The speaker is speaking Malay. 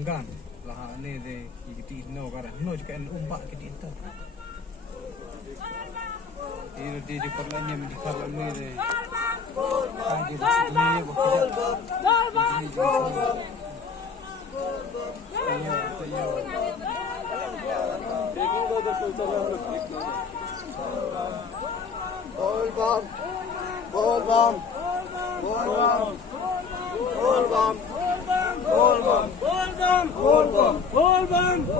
Panggang lah ni de kiti no kara no juga umbak kiti itu. Ini di perlanya di perlanya ni de. Pagi ni Volvam! Volvam! Volvam! Volvam! Volvam! Volvam! Volvam!